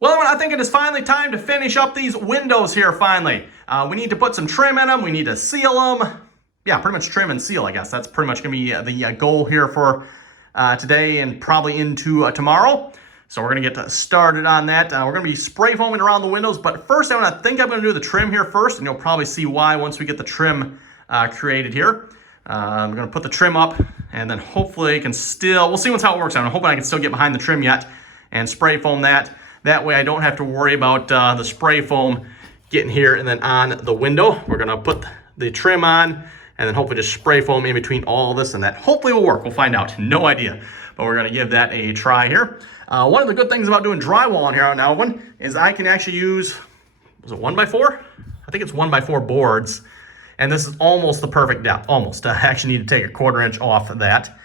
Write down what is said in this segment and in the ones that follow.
Well, I think it is finally time to finish up these windows here finally. We need to put some trim in them. We need to seal them. Yeah, pretty much trim and seal, I guess. That's pretty much going to be the goal here for today and probably into tomorrow. So we're going to get started on that. We're going to be spray foaming around the windows, but first I'm going to do the trim here first, and you'll probably see why once we get the trim created here. I'm going to put the trim up, and then hopefully I can we'll see how it works out. I'm hoping I can still get behind the trim yet and spray foam that. That way I don't have to worry about the spray foam getting here and then on the window. We're going to put the trim on and then hopefully just spray foam in between all this, and that hopefully will work. We'll find out. No idea. But we're going to give that a try here. One of the good things about doing drywall on here on Alvin is I can actually use, was it 1x4? I think it's 1x4 boards. And this is almost the perfect depth, almost. I actually need to take a 1/4 inch off of that.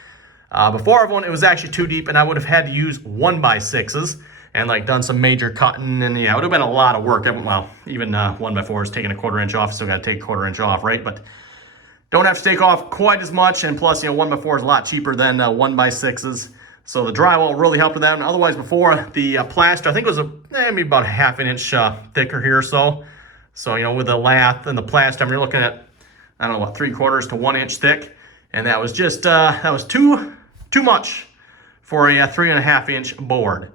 Before everyone, it was actually too deep, and I would have had to use 1x6s and like done some major cutting, and yeah, it would have been a lot of work. Well, even 1x4 is taking a 1/4 inch off, still got to take a 1/4 inch off, right? But don't have to take off quite as much, and plus, 1x4 is a lot cheaper than 1x6s. So the drywall really helped with that. And otherwise, before the plaster, I think it was maybe about a 1/2 inch thicker here or so. So, with the lath and the plaster, you're looking at, I don't know, what, 3/4 to 1 inch thick. And that was just, that was too much for a 3.5 inch board.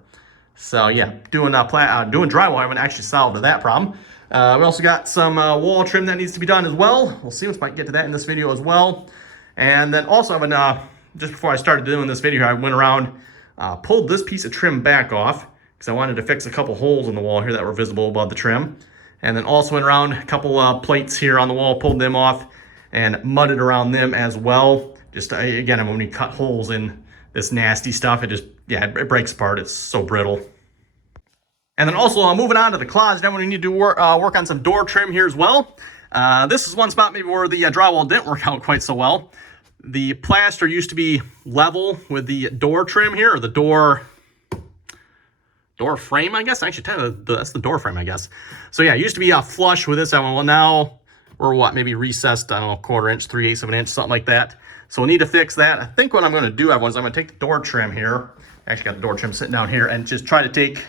So yeah, doing drywall, I haven't actually solved that problem. We also got some wall trim that needs to be done as well. We'll see if I can get to that in this video as well. And then also just before I started doing this video, I went around, pulled this piece of trim back off because I wanted to fix a couple holes in the wall here that were visible above the trim. And then also went around a couple plates here on the wall, pulled them off and mudded around them as well. Just again, when you cut holes in this nasty stuff, it breaks apart. It's so brittle. And then also moving on to the closet, then we need to work on some door trim here as well. This is one spot maybe where the drywall didn't work out quite so well. The plaster used to be level with the door trim here, or the door frame, I guess. Actually, that's the door frame, I guess. So yeah, it used to be flush with this one. Well, now we're maybe recessed, I don't know, 1/4 inch, 3/8 of an inch, something like that. So we'll need to fix that. I think what I'm going to do, everyone, is I'm going to take the door trim here. I actually got the door trim sitting down here, and just try to take,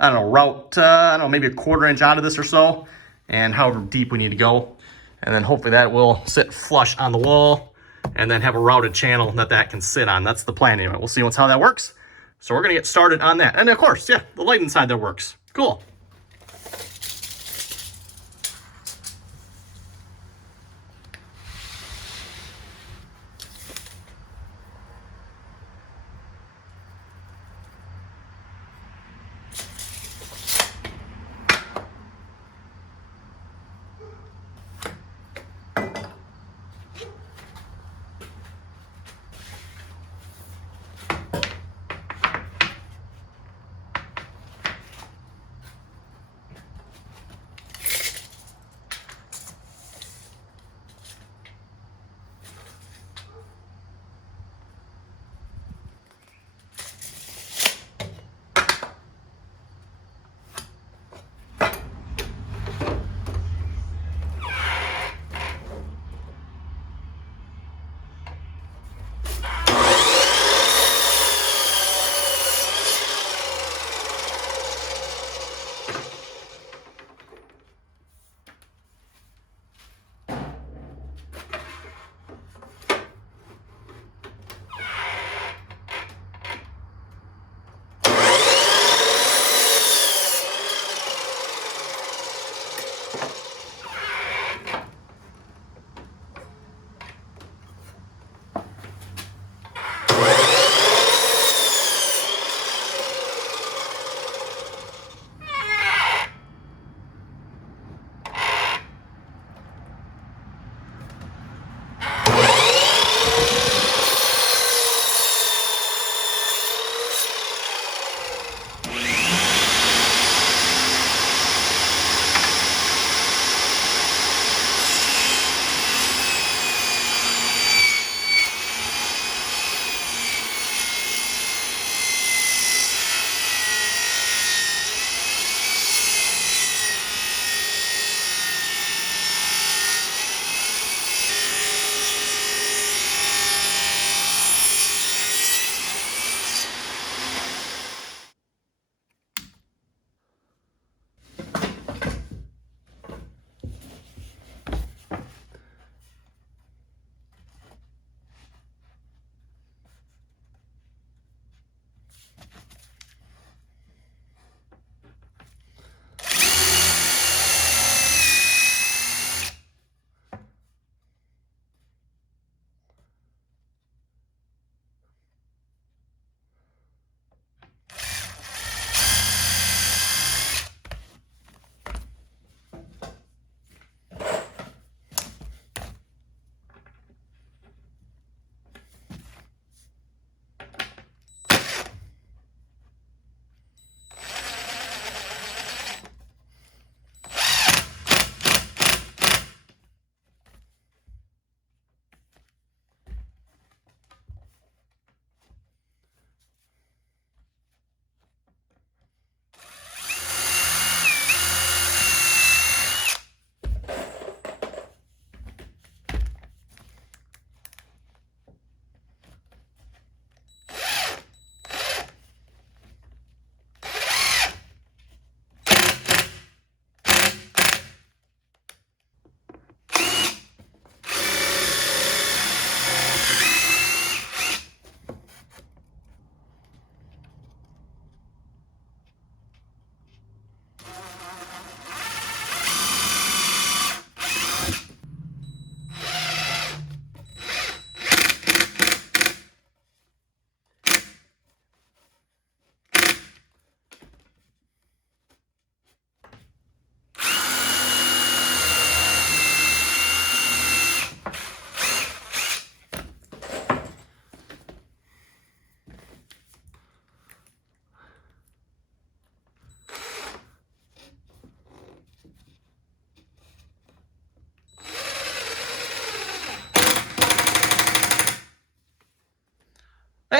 I don't know, maybe a 1/4 inch out of this or so, and however deep we need to go. And then hopefully that will sit flush on the wall, and then have a routed channel that can sit on. That's the plan anyway. We'll see how that works. So we're going to get started on that. And of course, yeah, the light inside there works. Cool.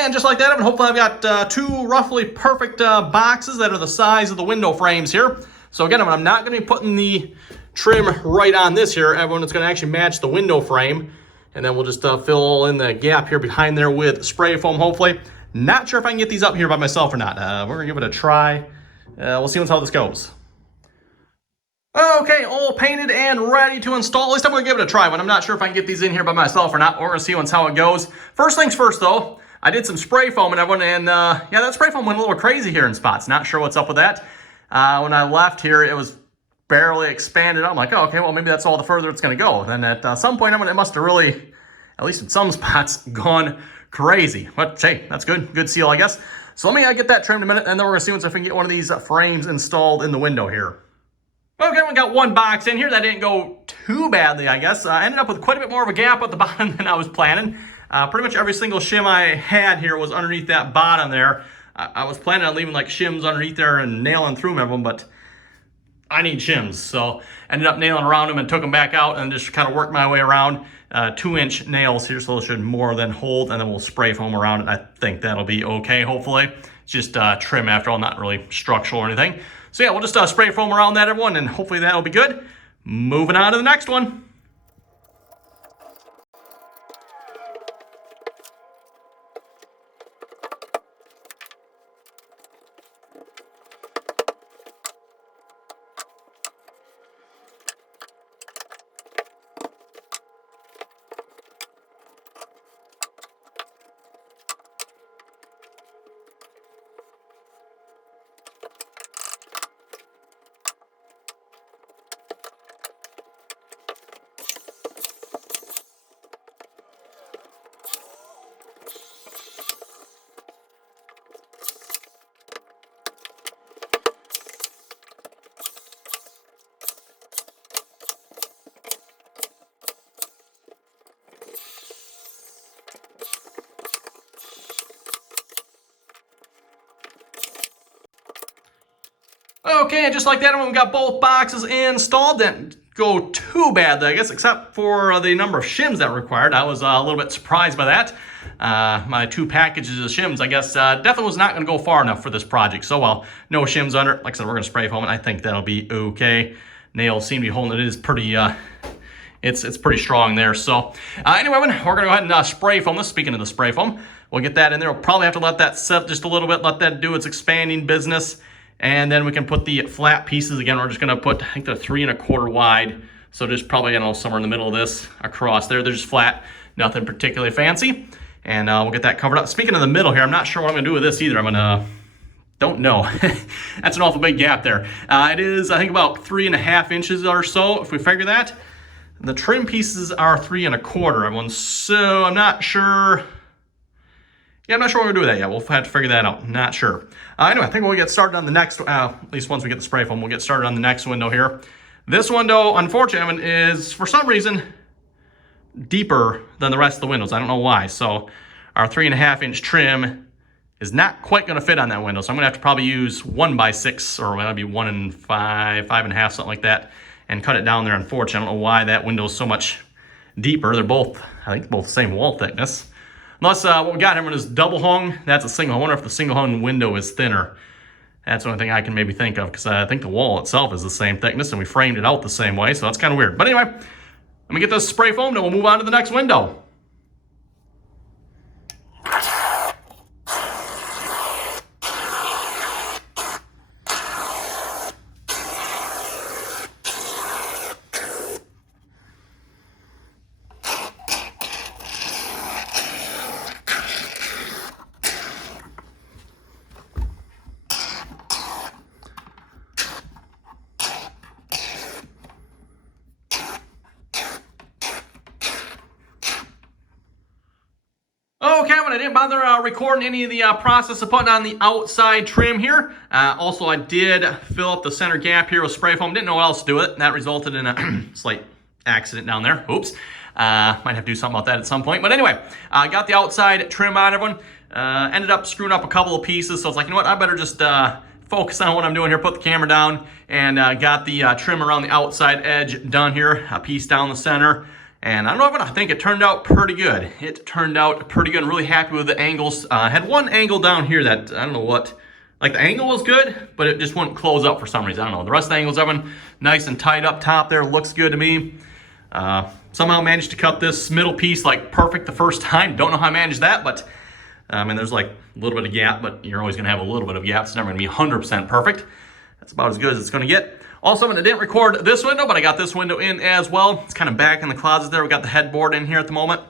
and just like that, and hopefully I've got two roughly perfect boxes that are the size of the window frames here. So again, I'm not going to be putting the trim right on this here. Everyone, it's going to actually match the window frame. And then we'll just fill in the gap here behind there with spray foam, hopefully. Not sure if I can get these up here by myself or not. We're going to give it a try. We'll see how this goes. Okay, all painted and ready to install. At least I'm going to give it a try, but I'm not sure if I can get these in here by myself or not. We're going to see how it goes. First things first, though. I did some spray foam and everyone, and yeah, that spray foam went a little crazy here in spots. Not sure what's up with that. When I left here, it was barely expanded. I'm like, oh, okay, well, maybe that's all the further it's going to go. Then at some point, it must have really, at least in some spots, gone crazy. But hey, that's good. Good seal, I guess. So let me get that trimmed in a minute, and then we're going to see if we can get one of these frames installed in the window here. Okay, we got one box in here. That didn't go too badly, I guess. I ended up with quite a bit more of a gap at the bottom than I was planning. Pretty much every single shim I had here was underneath that bottom there. I was planning on leaving like shims underneath there and nailing through them, but I need shims. So ended up nailing around them and took them back out and just kind of worked my way around. 2-inch nails here, so those should more than hold, and then we'll spray foam around it. I think that'll be okay, hopefully. It's just trim after all, not really structural or anything. So yeah, we'll just spray foam around that, everyone, and hopefully that'll be good. Moving on to the next one. Okay, and just like that, when we got both boxes installed, didn't go too badly, I guess, except for the number of shims that were required. I was a little bit surprised by that. My 2 packages of shims, I guess, definitely was not going to go far enough for this project. So, well, no shims under it. Like I said, we're going to spray foam it. I think that'll be okay. Nails seem to be holding it. It is pretty, it's pretty strong there. So, anyway, we're going to go ahead and spray foam this. Speaking of the spray foam, we'll get that in there. We'll probably have to let that set just a little bit, let that do its expanding business. And then we can put the flat pieces. Again, we're just going to put, I think they're 3 1/4 wide. So just probably, I don't know, somewhere in the middle of this across there. They're just flat, nothing particularly fancy. And we'll get that covered up. Speaking of the middle here, I'm not sure what I'm going to do with this either. I'm going to, don't know. That's an awful big gap there. It is, I think, about 3 1/2 inches or so, if we figure that. The trim pieces are 3 1/4, everyone. So I'm not sure. Yeah, I'm not sure what we're going to do with that yet. We'll have to figure that out. Not sure. Anyway, I think we'll get started on the next, at least once we get the spray foam, we'll get started on the next window here. This window, unfortunately, is, for some reason, deeper than the rest of the windows. I don't know why. So our 3 1/2-inch trim is not quite going to fit on that window. So I'm going to have to probably use 1x6, or that'll be 1 5, 5 1/2, something like that, and cut it down there. Unfortunately, I don't know why that window is so much deeper. They're both, I think, both the same wall thickness. Unless what we got here is double hung, that's a single. I wonder if the single hung window is thinner. That's the only thing I can maybe think of, because I think the wall itself is the same thickness and we framed it out the same way, so that's kind of weird. But anyway, let me get this spray foamed and we'll move on to the next window. Okay, when I didn't bother recording any of the process of putting on the outside trim here. Also, I did fill up the center gap here with spray foam. Didn't know what else to do with it. That resulted in a slight accident down there. Oops. Might have to do something about that at some point. But anyway, I got the outside trim on everyone. Ended up screwing up a couple of pieces. So I was like, you know what? I better just focus on what I'm doing here. Put the camera down and got the trim around the outside edge done here. A piece down the center. And I don't know, but I think it turned out pretty good. It turned out pretty good. I'm really happy with the angles. I had one angle down here that, I don't know what, like the angle was good, but it just wouldn't close up for some reason. I don't know. The rest of the angles, everyone nice and tight up top there. Looks good to me. Somehow managed to cut this middle piece like perfect the first time. Don't know how I managed that, but and there's like a little bit of gap, but you're always going to have a little bit of gap. It's never going to be 100% perfect. That's about as good as it's going to get. Also, I didn't record this window, but I got this window in as well. It's kind of back in the closet there. We got the headboard in here at the moment.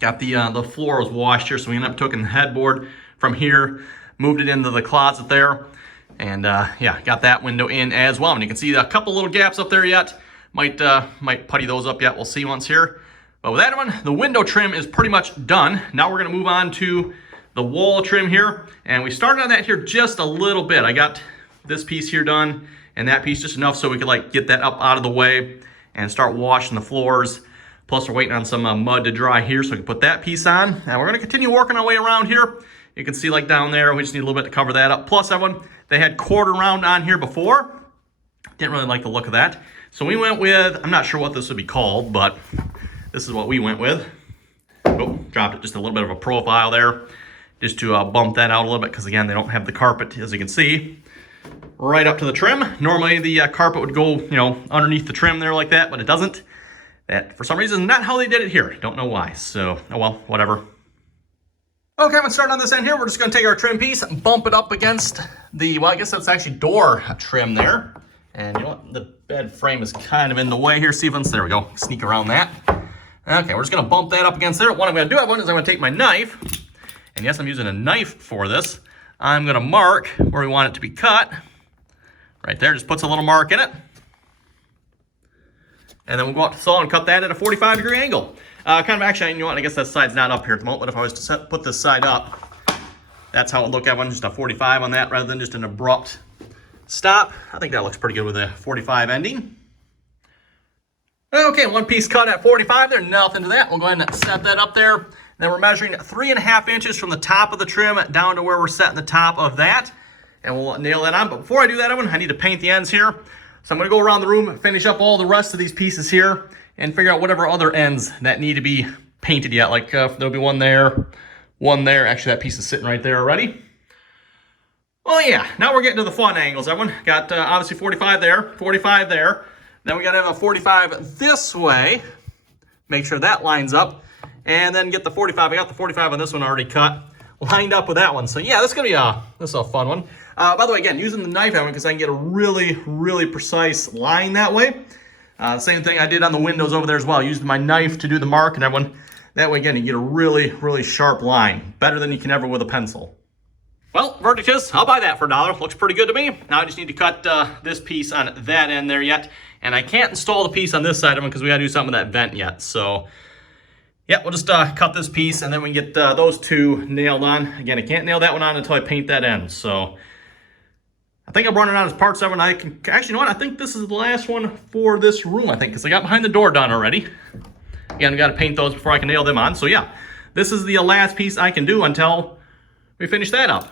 Got the floor was washed here, so we ended up taking the headboard from here, moved it into the closet there, and yeah, got that window in as well. And you can see a couple little gaps up there yet. Might putty those up yet. We'll see once here. But with that one, the window trim is pretty much done. Now we're going to move on to the wall trim here, and we started on that here just a little bit. I got this piece here done and that piece just enough so we could like get that up out of the way and start washing the floors. Plus we're waiting on some mud to dry here so we can put that piece on. And we're going to continue working our way around here. You can see like down there, we just need a little bit to cover that up. Plus that one, they had quarter round on here before. Didn't really like the look of that. So we went with, I'm not sure what this would be called, but this is what we went with. Oh, dropped it just a little bit of a profile there just to bump that out a little bit because again, they don't have the carpet, as you can see, right up to the trim. Normally the carpet would go, you know, underneath the trim there like that, but it doesn't. That, for some reason, is not how they did it here. Don't know why. So, oh well, whatever. Okay, I'm gonna start on this end here. We're just gonna take our trim piece and bump it up against the, well, I guess that's actually door trim there. And you know what? The bed frame is kind of in the way here, Stevens. There we go. Sneak around that. Okay, we're just gonna bump that up against there. What I'm gonna do, is I'm gonna take my knife, and yes, I'm using a knife for this. I'm gonna mark where we want it to be cut. Right there, just puts a little mark in it. And then we'll go out to the saw and cut that at a 45-degree angle. Kind of actually, you know what, I guess that side's not up here at the moment, but if I was to put this side up, that's how it would look at one, just a 45 on that rather than just an abrupt stop. I think that looks pretty good with a 45 ending. Okay, one piece cut at 45 there, nothing to that. We'll go ahead and set that up there. Then we're measuring 3.5 inches from the top of the trim down to where we're setting the top of that. And we'll nail that on. But before I do that, I need to paint the ends here. So I'm going to go around the room, finish up all the rest of these pieces here, and figure out whatever other ends that need to be painted yet. Like there'll be one there, one there. Actually, that piece is sitting right there already. Well, yeah, now we're getting to the fun angles, everyone. Got obviously 45 there, 45 there. Then we got to have a 45 this way. Make sure that lines up. And then get the 45. I got the 45 on this one already cut, lined up with that one. So yeah, this is going to be this is a fun one. By the way, again, using the knife because I can get a really, really precise line that way. Same thing I did on the windows over there as well. Used my knife to do the mark and everyone. That way, again, you get a really, really sharp line. Better than you can ever with a pencil. Well, Vertices, I'll buy that for $1. Looks pretty good to me. Now I just need to cut this piece on that end there yet. And I can't install the piece on this side of them because we got to do something with that vent yet. So, yeah, we'll just cut this piece and then we get those two nailed on. Again, I can't nail that one on until I paint that end. So, I think I'm running out of parts of it. I can actually, you know what? I think this is the last one for this room, I think, because I got behind the door done already. Again, we got to paint those before I can nail them on. So, yeah, this is the last piece I can do until we finish that up.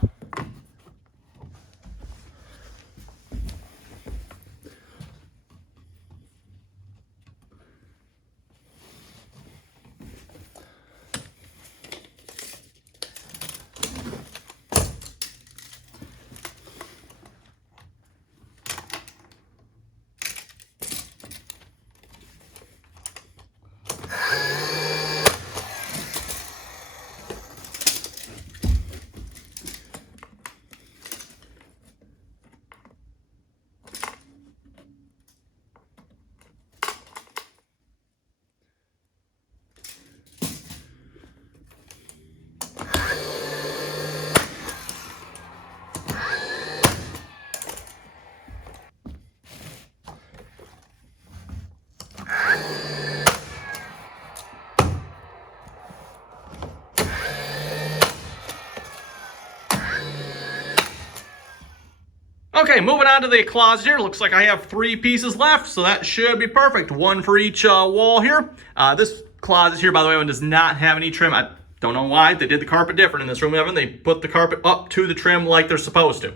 Okay, moving on to the closet here. Looks like I have 3 pieces left, so that should be perfect. One for each wall here. This closet here, by the way, one does not have any trim. I don't know why. They did the carpet different in this room, Evan. They put the carpet up to the trim like they're supposed to.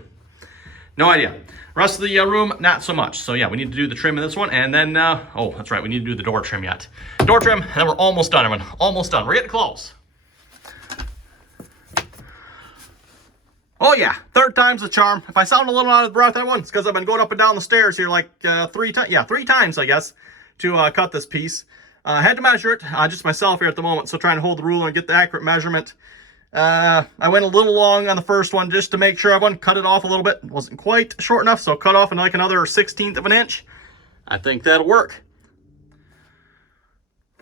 No idea. Rest of the room, not so much. So yeah, we need to do the trim in this one, and then, oh, that's right, we need to do the door trim yet. Door trim, and we're almost done, everyone. Almost done. We're getting close. Oh yeah, third time's the charm. If I sound a little out of breath, everyone, it's because I've been going up and down the stairs here like 3 times. Yeah, 3 times, I guess, to cut this piece. I had to measure it, just myself here at the moment, so trying to hold the ruler and get the accurate measurement. I went a little long on the first one just to make sure everyone cut it off a little bit. It wasn't quite short enough, so cut off in like another 1/16 of an inch. I think that'll work.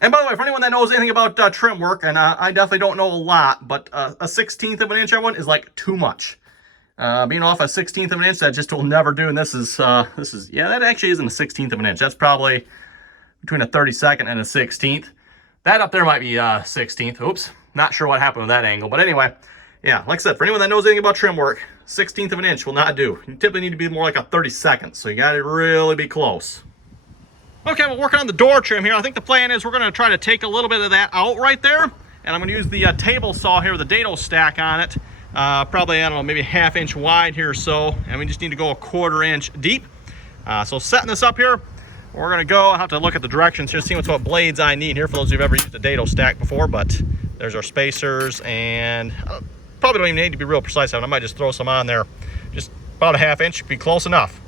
And by the way, for anyone that knows anything about trim work, and I definitely don't know a lot, but a 1/16 of an inch, everyone, is like too much. Being off a 1/16 of an inch, that just will never do. And this is, yeah, that actually isn't a 1/16 of an inch. That's probably between a 32nd and a 1/16. That up there might be a 1/16. Oops. Not sure what happened with that angle, but anyway, yeah, like I said, for anyone that knows anything about trim work, 1/16 of an inch will not do. You typically need to be more like a 32nd, so you got to really be close. Okay, we're working on the door trim here. I think the plan is we're going to try to take a little bit of that out right there, and I'm going to use the table saw here with a dado stack on it, probably, I don't know, maybe 1/2 inch wide here or so, and we just need to go a 1/4 inch deep. So setting this up here, we're going to go, I'll have to look at the directions here, see what blades I need here for those who've ever used a dado stack before, but there's our spacers, and probably don't even need to be real precise. I might just throw some on there. Just about a 1/2 inch should be close enough.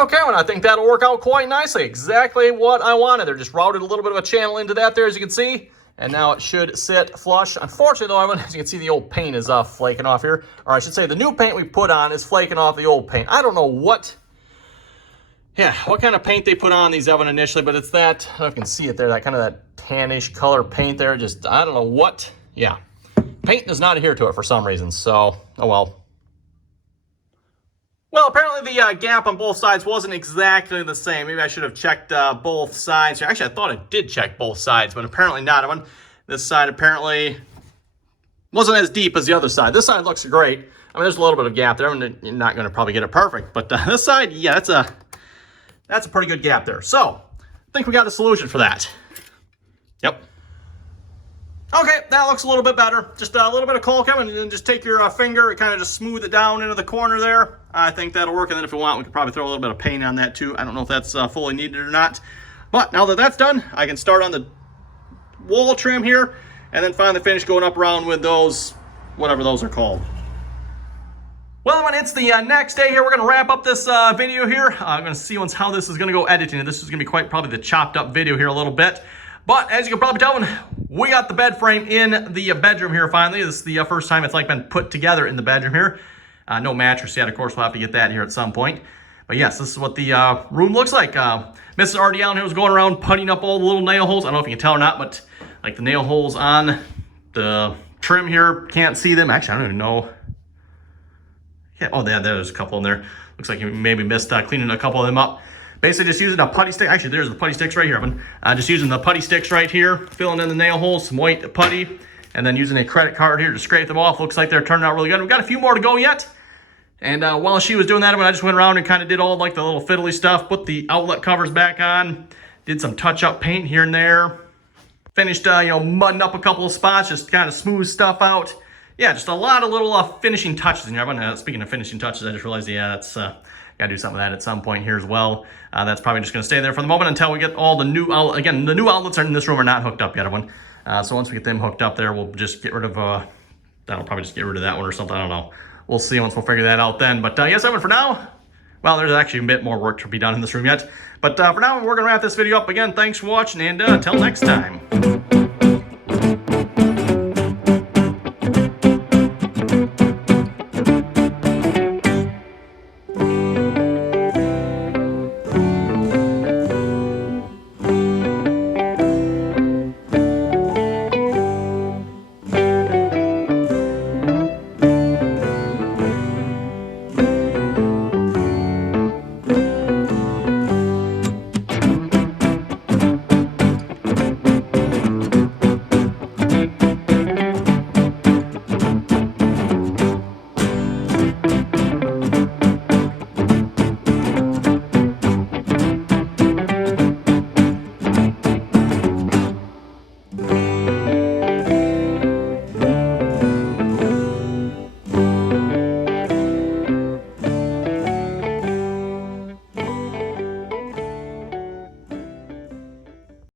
Okay, well, I think that'll work out quite nicely. Exactly what I wanted. They're just routed a little bit of a channel into that there, as you can see. And now it should sit flush. Unfortunately, though, as you can see, the old paint is flaking off here. Or I should say the new paint we put on is flaking off the old paint. I don't know what kind of paint they put on these, Evan, initially, but it's that, I don't know if you can see it there, that kind of that tannish color paint there. Just, I don't know what, yeah. Paint does not adhere to it for some reason, so, oh well. Well, apparently the gap on both sides wasn't exactly the same. Maybe I should have checked both sides. Actually, I thought I did check both sides, but apparently not. This side apparently wasn't as deep as the other side. This side looks great. I mean, there's a little bit of gap there. You're not going to probably get it perfect, but this side, yeah, that's a pretty good gap there. So, I think we got a solution for that. Yep. Okay, that looks a little bit better. Just a little bit of caulk, and then just take your finger and kind of just smooth it down into the corner there. I think that'll work, and then if we want, we could probably throw a little bit of paint on that too. I don't know if that's fully needed or not. But now that that's done, I can start on the wall trim here, and then finally finish going up around with those, whatever those are called. Well, when it's the next day here, we're going to wrap up this video here. I'm going to see how this is going to go editing. This is going to be probably the chopped up video here a little bit. But as you can probably tell, we got the bed frame in the bedroom here finally. This is the first time it's been put together in the bedroom here. No mattress yet, of course. We'll have to get that here at some point. But yes, this is what the room looks like. Mrs. Artie Allen here was going around putting up all the little nail holes. I don't know if you can tell or not, but like the nail holes on the trim here, can't see them. Actually, I don't even know. Yeah, oh, there's a couple in there. Looks like you maybe missed cleaning a couple of them up. Basically just using a putty stick. Actually, there's the putty sticks right here, Evan. Just using the putty sticks right here, filling in the nail holes, some white putty, and then using a credit card here to scrape them off. Looks like they're turning out really good. We've got a few more to go yet. And while she was doing that, I just went around and kind of did all like the little fiddly stuff, put the outlet covers back on, did some touch-up paint here and there, finished, mudding up a couple of spots, just kind of smooth stuff out. Yeah, just a lot of little finishing touches in here. Speaking of finishing touches, I just realized, yeah, that's Gotta do some of that at some point here as well. That's probably just gonna stay there for the moment until we get all the new, again, the new outlets in this room are not hooked up yet, everyone. So once we get them hooked up there, we'll just get rid of, that'll probably just get rid of that one or something, I don't know. We'll see once we'll figure that out then. But yes, everyone, for now, well, there's actually a bit more work to be done in this room yet. But for now, we're gonna wrap this video up again. Thanks for watching, and until next time.